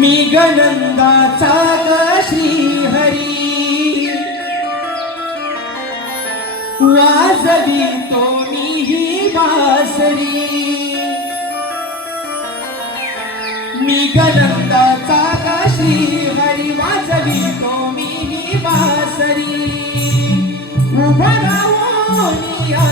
मी गनंदाचा काशी हरी. वाजवी तो मी ही बासरी. मी गनंदाचा काशी हरी. वाजवी तो मी ही बासरी. उभा राहून या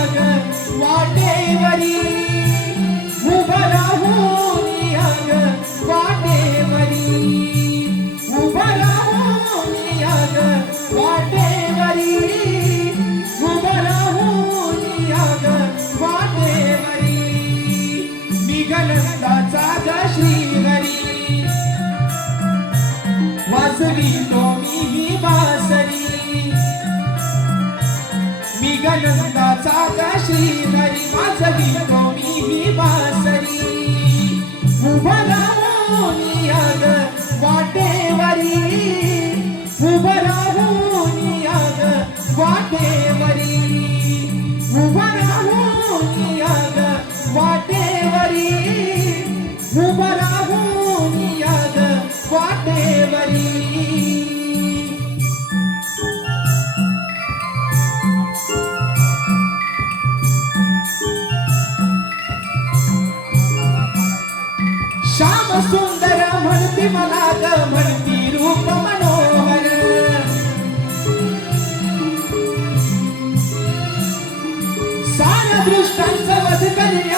वाजवी तो मी ही बासरी. मी गनंदाचा ग श्रीहरी वाजवी तो मी ही बासरी. उभं राहून या वाटेवरी. उभं राहून या वाटेवरी राहून वाटेवरी. सुंदर म्हणती मला ग म्हणती रूप मनोहर. सार दृष्टांचं वध कन्या